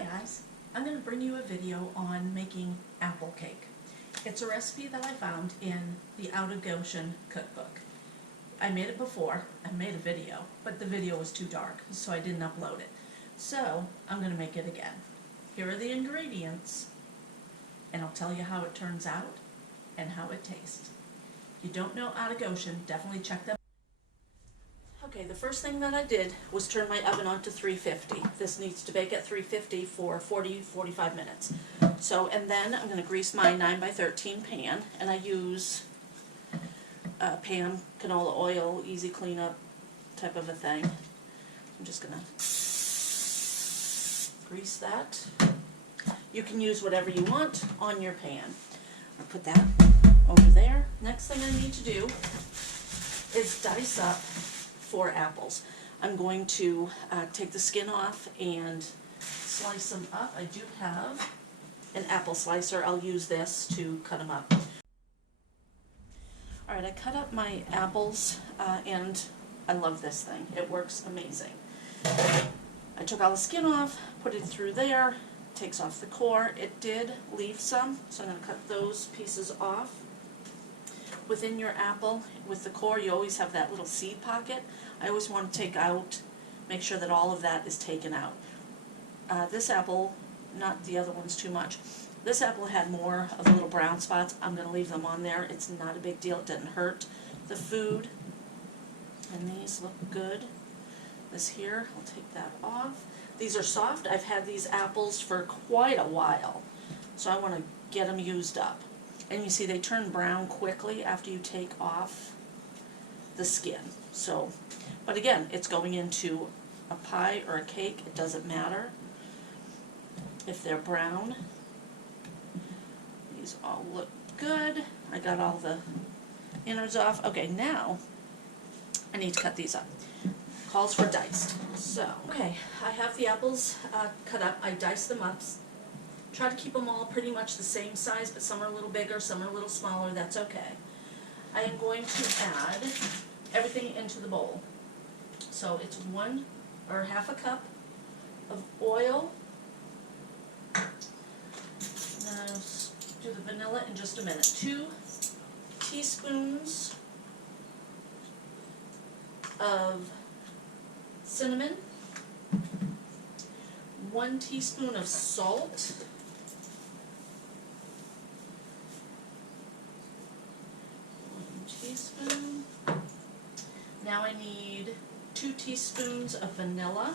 Hi guys, I'm going to bring you a video on making apple cake. It's a recipe that I found in the Out of Goshen cookbook. I made it before, I made a video, but the video was too dark, so I didn't upload it. So I'm going to make it again. Here are the ingredients, and I'll tell you how it turns out and how it tastes. If you don't know Out of Goshen, definitely check them out. Okay, the first thing that I did was turn my oven on to 350. This needs to bake at 350 for 40-45 minutes. So, and then I'm going to grease my 9x13 pan, and I use Pam canola oil, easy cleanup type of a thing. I'm just going to grease that. You can use whatever you want on your pan. I'll put that over there. Next thing I need to do is dice up 4 apples. I'm going to take the skin off and slice them up. I do have an apple slicer. I'll use this to cut them up. Alright, I cut up my apples and I love this thing. It works amazing. I took all the skin off, put it through there, takes off the core. It did leave some, so I'm going to cut those pieces off. Within your apple, with the core, you always have that little seed pocket. I always want to take out, make sure that all of that is taken out. This apple, not the other ones too much, this apple had more of the little brown spots. I'm going to leave them on there. It's not a big deal. It doesn't hurt the food. And these look good. This here, I'll take that off. These are soft. I've had these apples for quite a while, so I want to get them used up. And you see they turn brown quickly after you take off the skin. So, but again, it's going into a pie or a cake. It doesn't matter if they're brown. These all look good. I got all the innards off. Okay, now I need to cut these up. Calls for diced. So, okay, I have the apples cut up. I diced them up. Try to keep them all pretty much the same size, but some are a little bigger, some are a little smaller. That's okay. I am going to add everything into the bowl. So it's 1 or half a cup of oil. I'll do the vanilla in just a minute. 2 teaspoons of cinnamon. 1 teaspoon of salt. 1 teaspoon. Now I need 2 teaspoons of vanilla.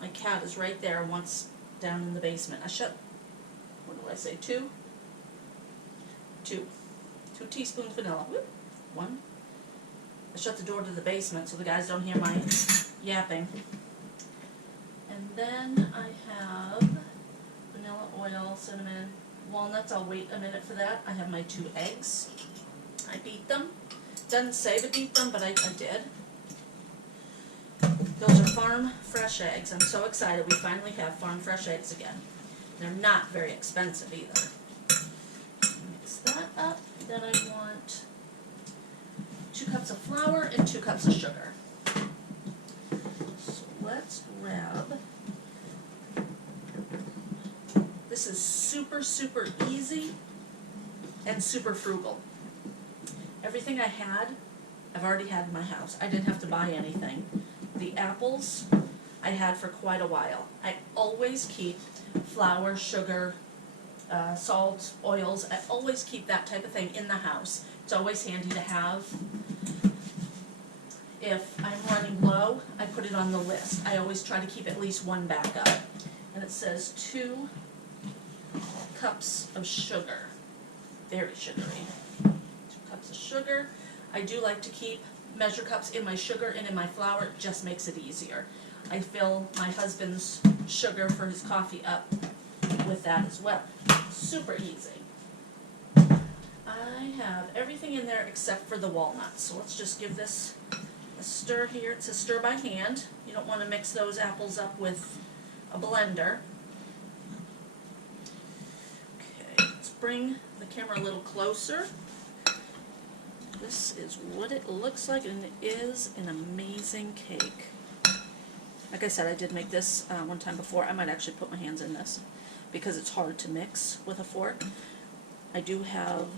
My cat is right there, once down in the basement. What did I say, 2? 2 teaspoons vanilla. Whoop. 1. I shut the door to the basement so the guys don't hear my yapping. And then I have vanilla oil, cinnamon, walnuts. I'll wait a minute for that. I have my 2 eggs. I beat them. Doesn't say to beat them, but I did. Those are farm fresh eggs. I'm so excited we finally have farm fresh eggs again. They're not very expensive either. Mix that up. Then I want 2 cups of flour and 2 cups of sugar. So let's grab. This is super, super easy and super frugal. Everything I had, I've already had in my house. I didn't have to buy anything. The apples I had for quite a while. I always keep flour, sugar, salt, oils. I always keep that type of thing in the house. It's always handy to have. If I'm running low, I put it on the list. I always try to keep at least 1 backup. And it says 2 cups of sugar. Very sugary. 2 cups of sugar. I do like to keep measure cups in my sugar and in my flour. It just makes it easier. I fill my husband's sugar for his coffee up with that as well. Super easy. I have everything in there except for the walnuts. So let's just give this a stir here. It says stir by hand. You don't want to mix those apples up with a blender. Okay, let's bring the camera a little closer. This is what it looks like, and it is an amazing cake. Like I said, I did make this one time before. I might actually put my hands in this because it's hard to mix with a fork. I do have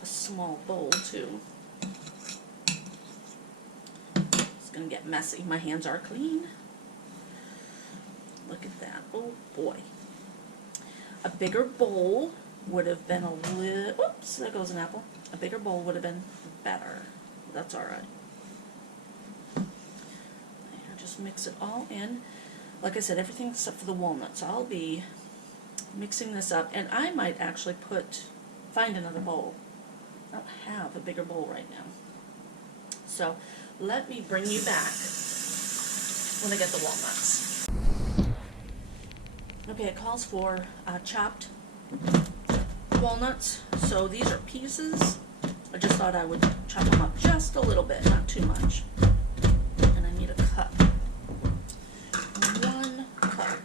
a small bowl too. It's gonna get messy. My hands are clean. Look at that. Oh boy. A bigger bowl would have been a little, oops, there goes an apple. A bigger bowl would have been better. That's alright. Just mix it all in. Like I said, everything except for the walnuts. I'll be mixing this up, and I might actually find another bowl. I don't have a bigger bowl right now. So let me bring you back when I get the walnuts. Okay, it calls for chopped walnuts. So these are pieces. I just thought I would chop them up just a little bit, not too much. And I need a cup. 1 cup.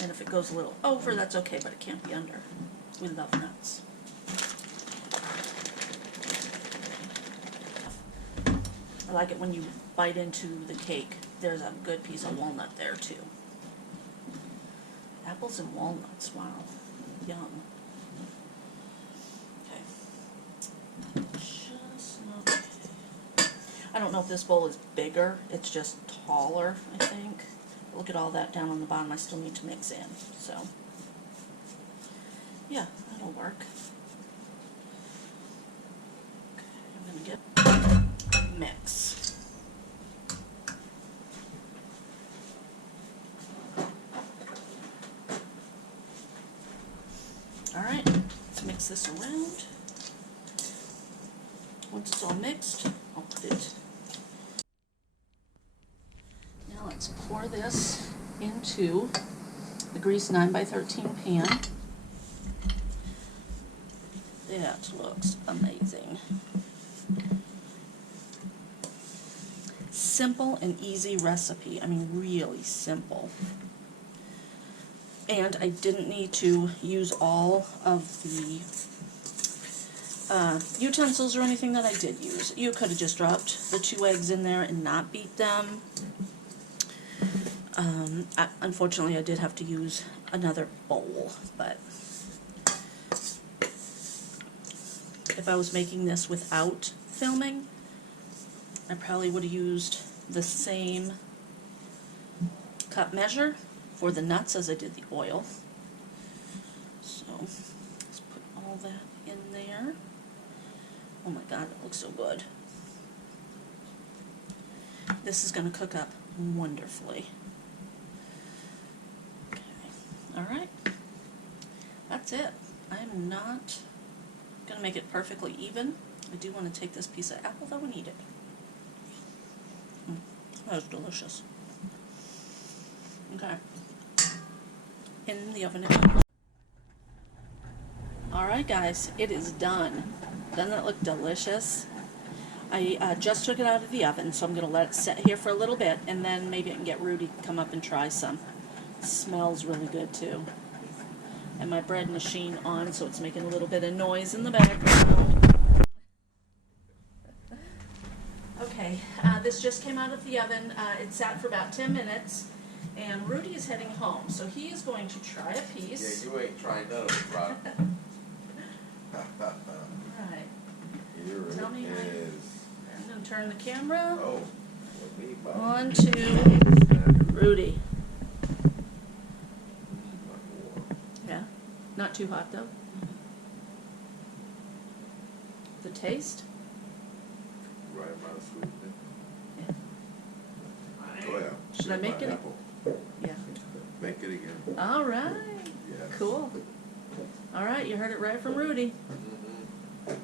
And if it goes a little over, that's okay, but it can't be under. We love nuts. I like it when you bite into the cake. There's a good piece of walnut there too. Apples and walnuts, wow, yum. Okay, just okay. I don't know if this bowl is bigger, it's just taller, I think. Look at all that down on the bottom I still need to mix in, so. Yeah, that'll work. Okay, I'm gonna get mix. Alright, let's mix this around. Once it's all mixed, I'll put it. Now let's pour this into the greased 9x13 pan. That looks amazing. Simple and easy recipe. I mean, really simple. And I didn't need to use all of the utensils or anything that I did use. You could have just dropped the 2 eggs in there and not beat them. Unfortunately, I did have to use another bowl, but if I was making this without filming, I probably would have used the same cup measure for the nuts as I did the oil. So let's put all that in there. Oh my god, it looks so good. This is going to cook up wonderfully. Okay, alright. That's it. I'm not going to make it perfectly even. I do want to take this piece of apple though and eat it. That was delicious. Okay. In the oven. Alright guys, it is done. Doesn't it look delicious? I just took it out of the oven, so I'm going to let it sit here for a little bit, and then maybe I can get Rudy to come up and try some. It smells really good too. And my bread machine on, so it's making a little bit of noise in the background. Okay, this just came out of the oven. It sat for about 10 minutes. And Rudy is heading home, so he is going to try a piece. Yeah, you ain't trying none of it, Rob. Right. Here Tell me it how is. I'm going to turn the camera Oh, me, buddy. on to Rudy. Yeah, not too hot though. The taste? Right amount of sweetness. Yeah. Oh yeah. Should I make it? Apple. Yeah. Make it again. All right. Yes. Cool. All right, you heard it right from Rudy. Mm-hmm.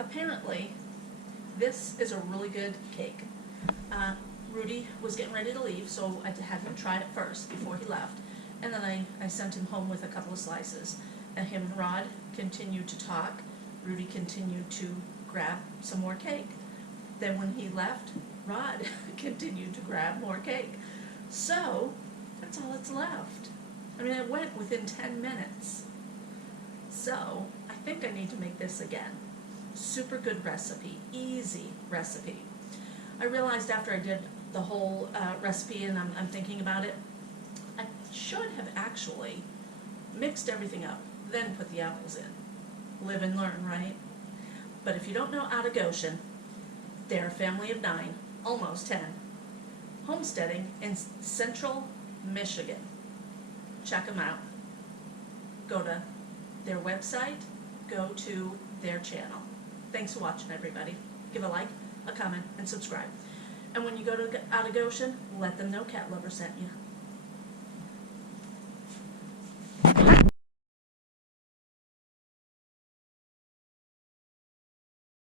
Apparently, this is a really good cake. Rudy was getting ready to leave, so I had him try it first before he left. And then I sent him home with a couple of slices. And him and Rod continued to talk. Rudy continued to grab some more cake. Then when he left, Rod continued to grab more cake. So, that's all that's left. I mean, it went within 10 minutes. So, I think I need to make this again. Super good recipe, easy recipe. I realized after I did the whole recipe and I'm thinking about it, I should have actually mixed everything up, then put the apples in. Live and learn, right? But if you don't know Out of Goshen, they're a family of 9, almost 10, homesteading in central Michigan. Check them out. Go to their website, go to their channel. Thanks for watching, everybody. Give a like, a comment, and subscribe. And when you go to Out of Goshen, let them know Cat Lover sent you.